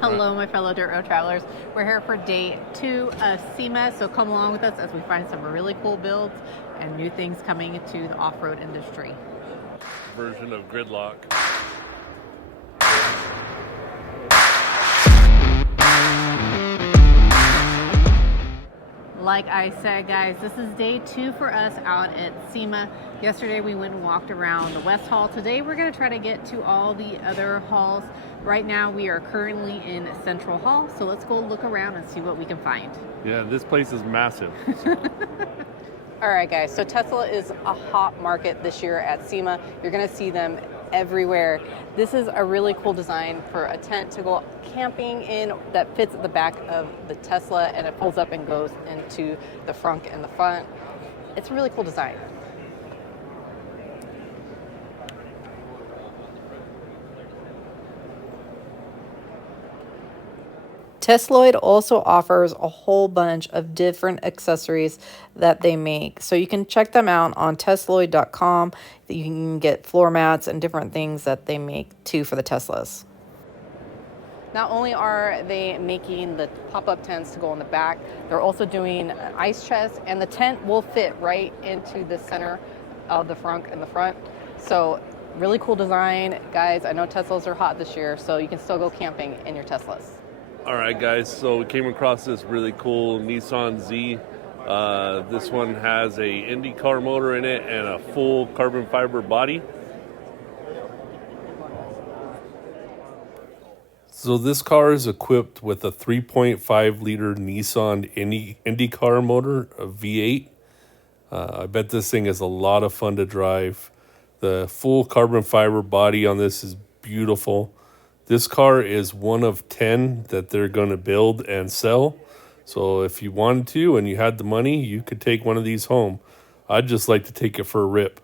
Hello, my fellow dirt road travelers. We're here for day 2 of SEMA, so come along with us as we find some really cool builds and new things coming to the off-road industry. Version of gridlock. Like I said, guys, this is day 2 for us out at SEMA. Yesterday we went and walked around the West Hall. Today we're going to try to get to all the other halls. Right now we are currently in Central Hall, so let's go look around and see what we can find. Yeah, this place is massive. All right, guys, so Tesla is a hot market this year at SEMA. You're going to see them everywhere. This is a really cool design for a tent to go camping in that fits at the back of the Tesla, and it folds up and goes into the front and the front. It's a really cool design. Tesloid also offers a whole bunch of different accessories that they make. So you can check them out on Tesloid.com. You can get floor mats and different things that they make too for the Teslas. Not only are they making the pop-up tents to go on the back, they're also doing an ice chest, and the tent will fit right into the center of the front and the front. So really cool design. Guys, I know Teslas are hot this year, so you can still go camping in your Teslas. All right, guys, so we came across this really cool Nissan Z. This one has a IndyCar motor in it and a full carbon fiber body. So this car is equipped with a 3.5 liter Nissan IndyCar motor, a V8. I bet this thing is a lot of fun to drive. The full carbon fiber body on this is beautiful. This car is one of 10 that they're going to build and sell. So if you wanted to and you had the money, you could take one of these home. I'd just like to take it for a rip.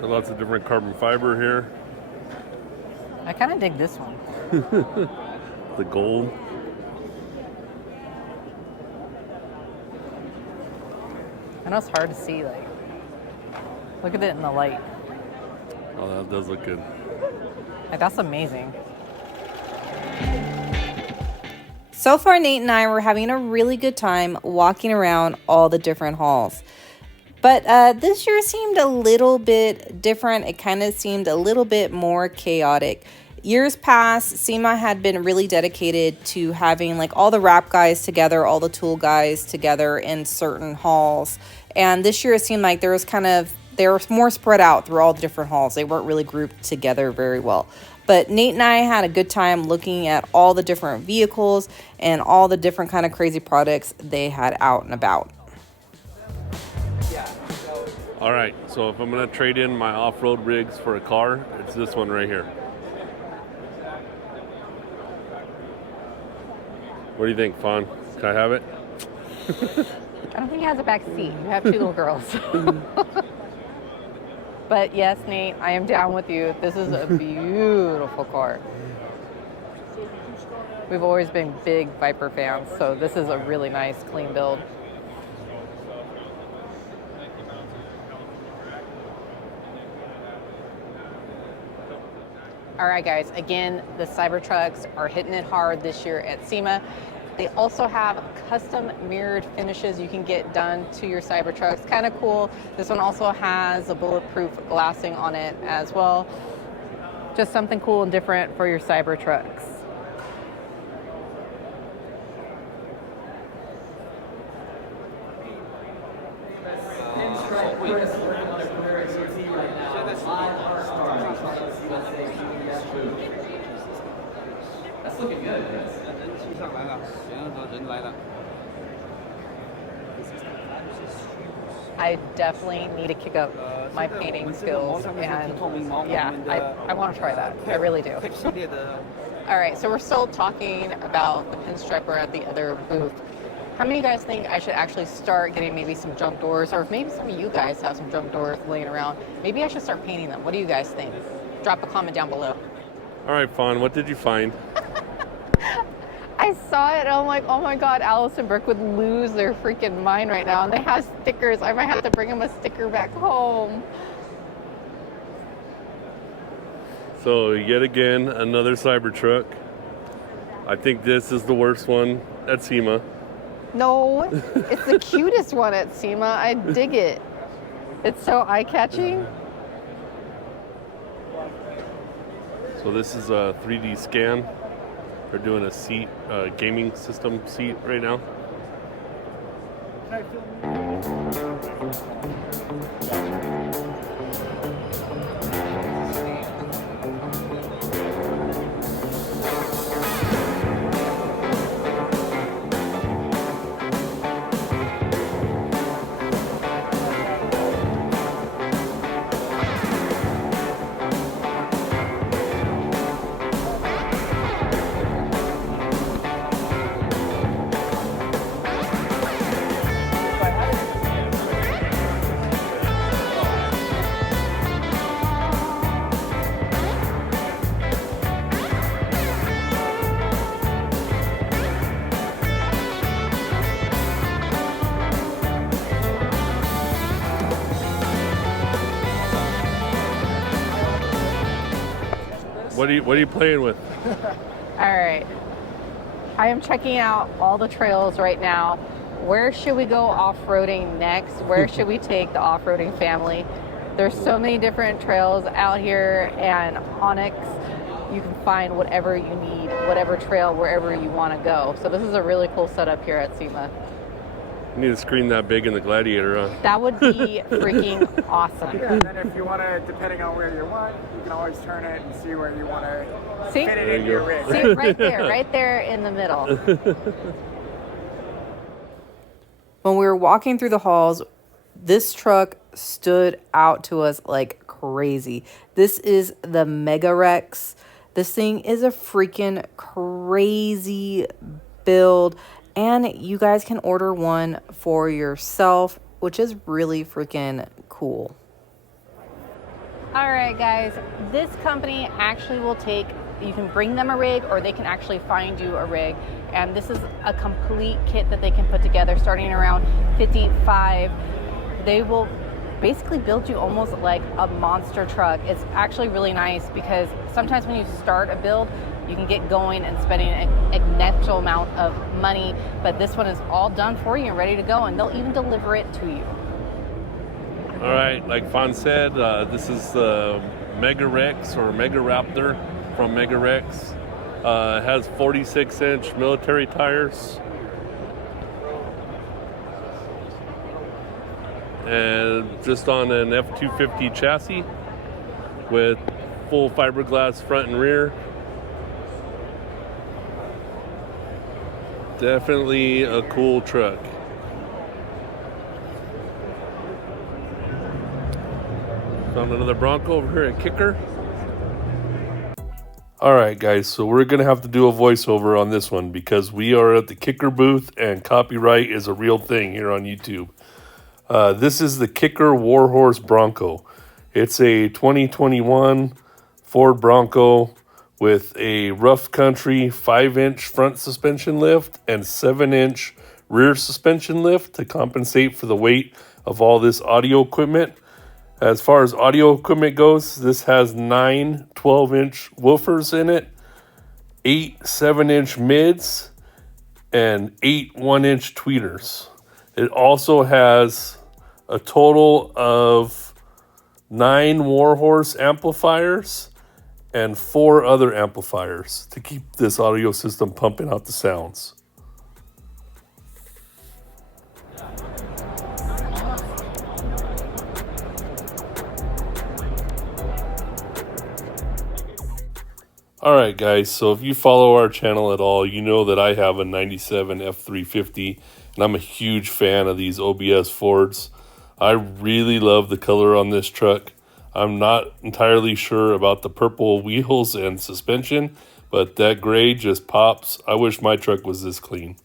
Got lots of different carbon fiber here. I kind of dig this one. The gold. I know it's hard to see, like, look at it in the light. Oh, that does look good. Like, that's amazing. So far, Nate and I were having a really good time walking around all the different halls. But this year seemed a little bit different. It kind of seemed a little bit more chaotic. Years past, SEMA had been really dedicated to having like all the wrap guys together, all the tool guys together in certain halls. And this year it seemed like they were more spread out through all the different halls. They weren't really grouped together very well. But Nate and I had a good time looking at all the different vehicles and all the different kind of crazy products they had out and about. All right, so if I'm going to trade in my off-road rigs for a car, it's this one right here. What do you think, Fawn? Can I have it? I don't think it has a back seat. You have 2 little girls. But yes, Nate, I am down with you. This is a beautiful car. We've always been big Viper fans, so this is a really nice, clean build. All right, guys, again, the Cybertrucks are hitting it hard this year at SEMA. They also have custom mirrored finishes you can get done to your Cybertrucks. Kind of cool. This one also has a bulletproof glassing on it as well. Just something cool and different for your Cybertrucks. That's looking good. I definitely need to kick up my painting skills, and yeah, I want to try that. I really do. All right, so we're still talking about the pinstriper at the other booth. How many of you guys think I should actually start getting maybe some junk doors, or if maybe some of you guys have some junk doors laying around, maybe I should start painting them? What do you guys think? Drop a comment down below. All right, Fawn, what did you find? I saw it and I'm like, oh my God, Alice and Brooke would lose their freaking mind right now. And they have stickers. I might have to bring them a sticker back home. So yet again, another Cybertruck. I think this is the worst one at SEMA. No, it's the cutest one at SEMA. I dig it. It's so eye-catching. So this is a 3D scan. They're doing a seat, gaming system seat right now. What are you playing with? All right. I am checking out all the trails right now. Where should we go off-roading next? Where should we take the off-roading family? There's so many different trails out here, and Onyx, you can find whatever you need, whatever trail, wherever you want to go. So this is a really cool setup here at SEMA. You need a screen that big in the Gladiator, huh? That would be freaking awesome. Yeah, and then if you want to, depending on where you want, you can always turn it and see where you want to See? fit it There into you your go. rig. See, right there in the middle. When we were walking through the halls, this truck stood out to us like crazy. This is the Mega Rex. This thing is a freaking crazy build, and you guys can order one for yourself, which is really freaking cool. All right, guys, this company actually will take, you can bring them a rig or they can actually find you a rig. And this is a complete kit that they can put together starting around $55. They will basically build you almost like a monster truck. It's actually really nice because sometimes when you start a build, you can get going and spending an exponential amount of money, but this one is all done for you and ready to go, and they'll even deliver it to you. All right, like Fawn said, this is the Mega Rex or Mega Raptor from Mega Rex. It has 46-inch military tires. And just on an F-250 chassis with full fiberglass front and rear. Definitely a cool truck. Found another Bronco over here at Kicker. All right, guys, so we're going to have to do a voiceover on this one because we are at the Kicker booth and copyright is a real thing here on YouTube. This is the Kicker Warhorse Bronco. It's a 2021 Ford Bronco with a rough country 5-inch front suspension lift and 7-inch rear suspension lift to compensate for the weight of all this audio equipment. As far as audio equipment goes, this has 9 12-inch woofers in it, 8 7-inch mids, and 8 1-inch tweeters. It also has a total of 9 Warhorse amplifiers and 4 other amplifiers to keep this audio system pumping out the sounds. All right, guys, so if you follow our channel at all, you know that I have a 97 F350, and I'm a huge fan of these OBS Fords. I really love the color on this truck. I'm not entirely sure about the purple wheels and suspension, but that gray just pops. I wish my truck was this clean.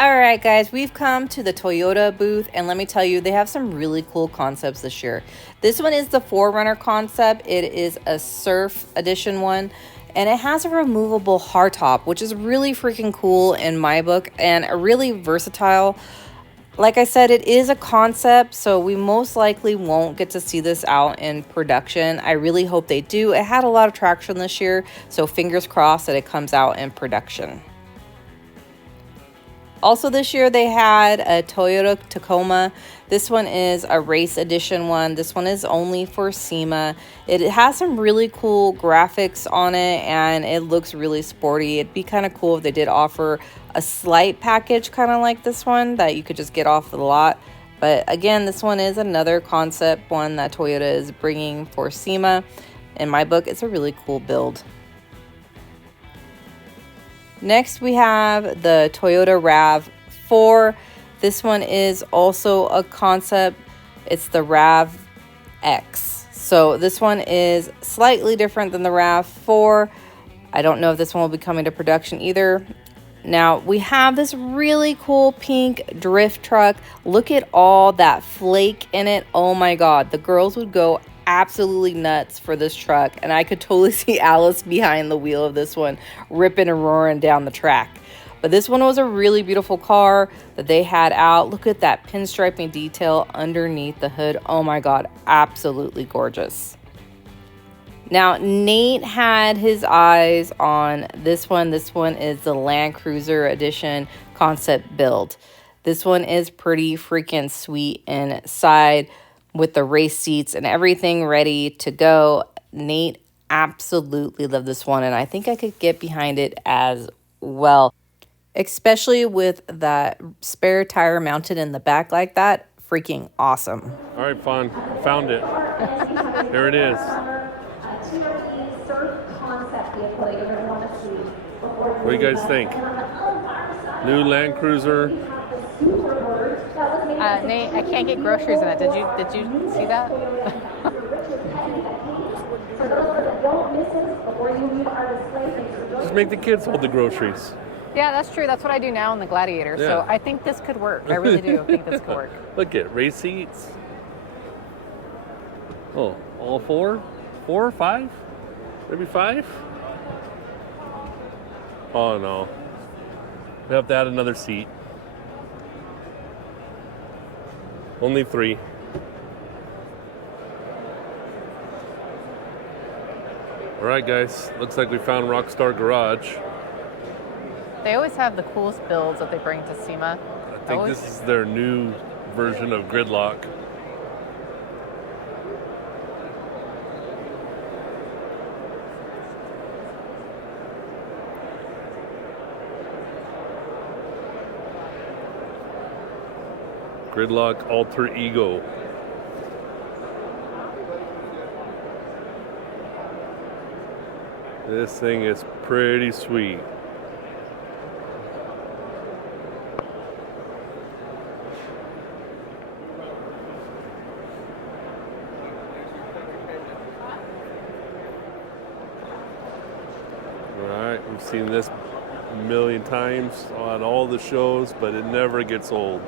All right, guys, we've come to the Toyota booth, and let me tell you, they have some really cool concepts this year. This one is the 4Runner concept. It is a surf edition one, And it has a removable hardtop, which is really freaking cool in my book and really versatile. Like I said, it is a concept, so we most likely won't get to see this out in production. I really hope they do. It had a lot of traction this year, so fingers crossed that it comes out in production. Also this year they had a Toyota Tacoma. This one is a race edition one. This one is only for SEMA. It has some really cool graphics on it and it looks really sporty. It'd be kind of cool if they did offer a slight package kind of like this one that you could just get off the lot. But again, this one is another concept one that Toyota is bringing for SEMA. In my book, it's a really cool build. Next, we have the Toyota RAV4. This one is also a concept. It's the RAV-X. So this one is slightly different than the RAV4. I don't know if this one will be coming to production either. Now, we have this really cool pink drift truck. Look at all that flake in it. Oh my God, the girls would go absolutely nuts for this truck. And I could totally see Alice behind the wheel of this one, ripping and roaring down the track. But this one was a really beautiful car that they had out. Look at that pinstriping detail underneath the hood. Oh my God, absolutely gorgeous. Now, Nate had his eyes on this one. This one is the Land Cruiser Edition concept build. This one is pretty freaking sweet inside with the race seats and everything ready to go. Nate absolutely loved this one, and I think I could get behind it as well, especially with that spare tire mounted in the back like that. Freaking awesome. All right, Fawn, found it. There it is. What do you guys think? New Land Cruiser. Nate, I can't get groceries in it. Did you see that? Just make the kids hold the groceries. Yeah, that's true. That's what I do now in the Gladiator. Yeah. So I think this could work. I really do think this could work. Look at race seats. Oh, all four? 4 or 5? Maybe 5? Oh no. We have to add another seat. Only 3. Alright guys, looks like we found Rockstar Garage. They always have the coolest builds that they bring to SEMA. I think this is their new version of Gridlock. Gridlock Alter Ego. This thing is pretty sweet. Alright, we've seen this a million times on all the shows, but it never gets old.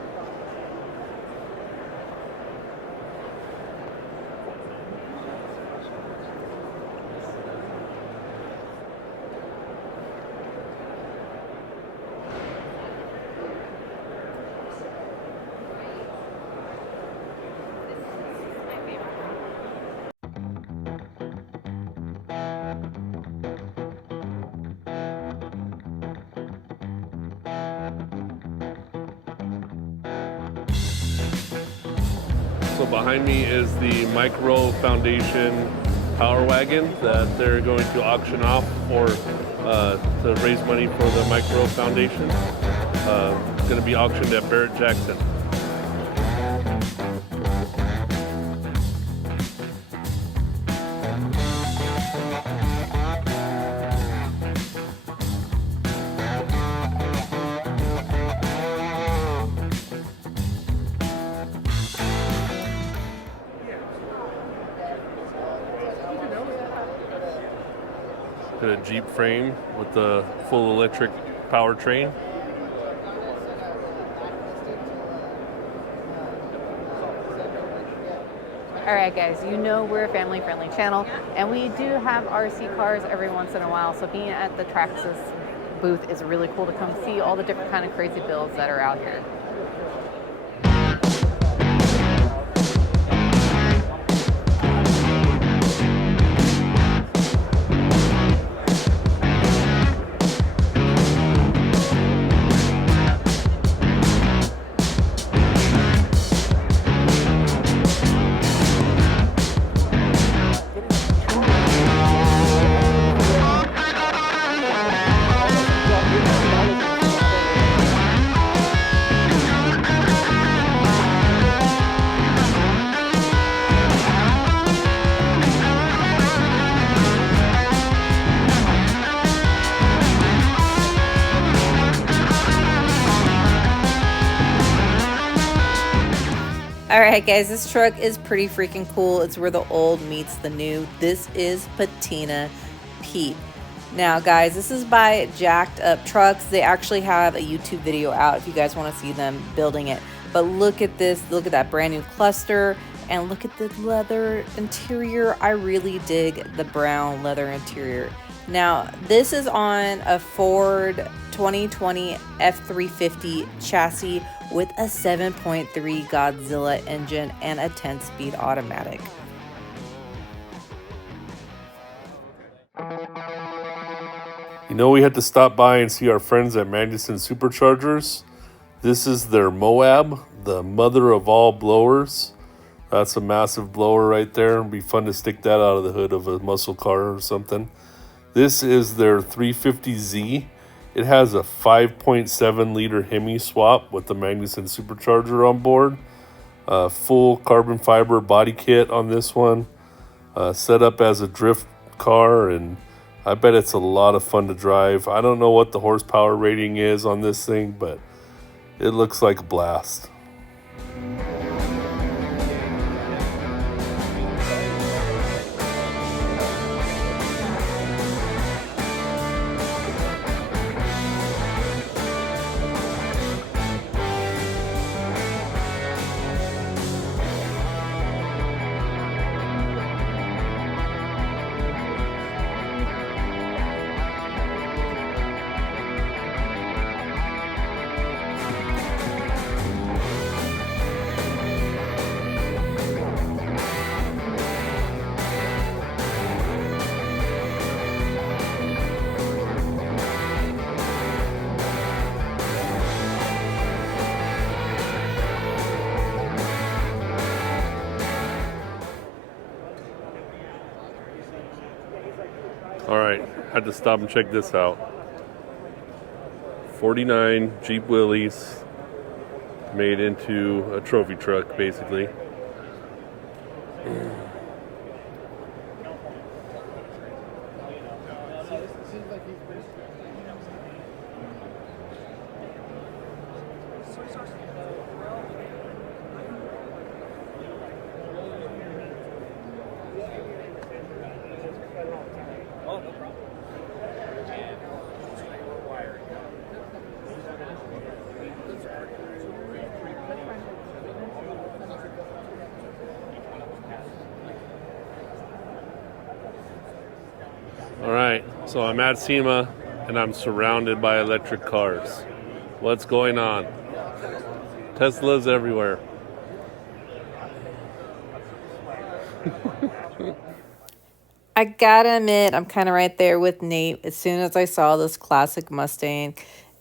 So behind me is the Micro Foundation Power Wagon that they're going to auction off for to raise money for the Micro Foundation. It's going to be auctioned at Barrett-Jackson. Got a Jeep frame with the full electric powertrain. All right, guys, you know we're a family-friendly channel, and we do have RC cars every once in a while, so being at the Traxxas booth is really cool to come see all the different kind of crazy builds that are out here. All right, guys, this truck is pretty freaking cool. It's where the old meets the new. This is Patina Pete. Now, guys, this is by Jacked Up Trucks. They actually have a YouTube video out if you guys want to see them building it. But look at this. Look at that brand new cluster. And look at the leather interior. I really dig the brown leather interior. Now, this is on a Ford 2020 F350 chassis with a 7.3 Godzilla engine and a 10-speed automatic. You know, we had to stop by and see our friends at Magnuson Superchargers. This is their Moab, the mother of all blowers. That's a massive blower right there. It'd be fun to stick that out of the hood of a muscle car or something. This is their 350Z. It has a 5.7 liter Hemi swap with the Magnuson Supercharger on board. Full carbon fiber body kit on this one. Set up as a drift car, and I bet it's a lot of fun to drive. I don't know what the horsepower rating is on this thing, but it looks like a blast. All right, had to stop and check this out. 49 Jeep Willys made into a trophy truck, basically. All right, so I'm at SEMA and I'm surrounded by electric cars. What's going on? Teslas everywhere. I gotta admit, I'm kind of right there with Nate. As soon as I saw this classic Mustang,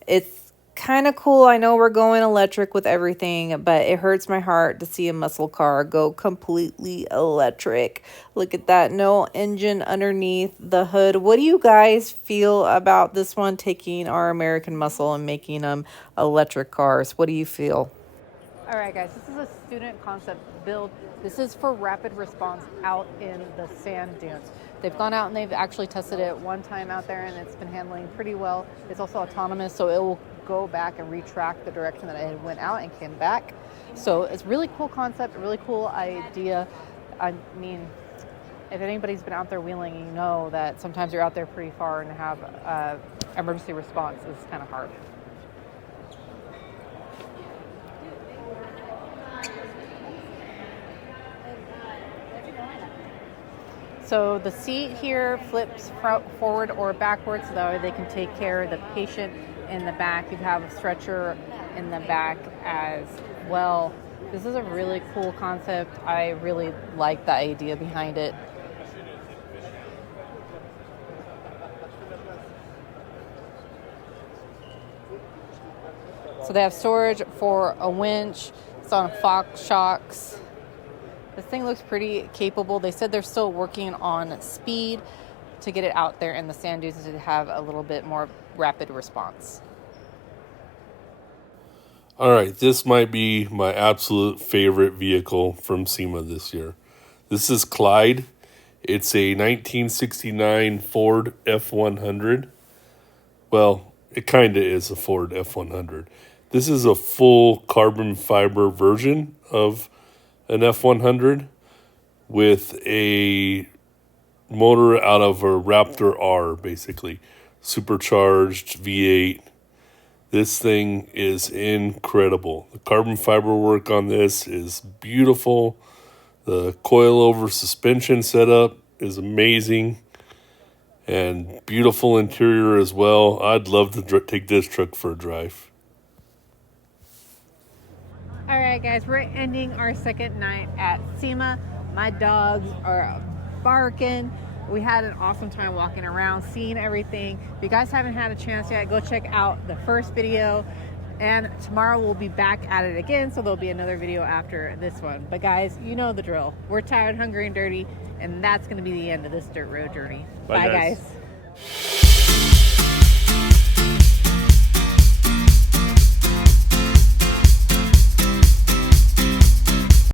it's kind of cool. I know we're going electric with everything, but it hurts my heart to see a muscle car go completely electric. Look at that, no engine underneath the hood. What do you guys feel about this one taking our American muscle and making them electric cars? What do you feel? All right, guys, this is a student concept build. This is for rapid response out in the sand dunes. They've gone out and they've actually tested it one time out there, and it's been handling pretty well. It's also autonomous, so it will go back and retract the direction that it went out and came back. So it's really cool concept, a really cool idea. I mean, if anybody's been out there wheeling, you know that sometimes you're out there pretty far and have emergency response is kind of hard. So the seat here flips forward or backwards, so that way they can take care of the patient in the back. You have a stretcher in the back as well. This is a really cool concept. I really like the idea behind it. So they have storage for a winch. It's on Fox shocks. This thing looks pretty capable. They said they're still working on speed to get it out there in the sand dunes to have a little bit more rapid response. All right, this might be my absolute favorite vehicle from SEMA this year. This is Clyde. It's a 1969 Ford F100. Well, it kind of is a Ford F100. This is a full carbon fiber version of an F100 with a motor out of a Raptor R, basically. Supercharged V8. This thing is incredible. The carbon fiber work on this is beautiful. The coilover suspension setup is amazing. And beautiful interior as well. I'd love to take this truck for a drive. All right, guys, we're ending our second night at SEMA. My dogs are barking. We had an awesome time walking around, seeing everything. If you guys haven't had a chance yet, go check out the first video. And tomorrow we'll be back at it again, so there'll be another video after this one. But guys, you know the drill. We're tired, hungry, and dirty, and that's going to be the end of this dirt road journey. Bye guys.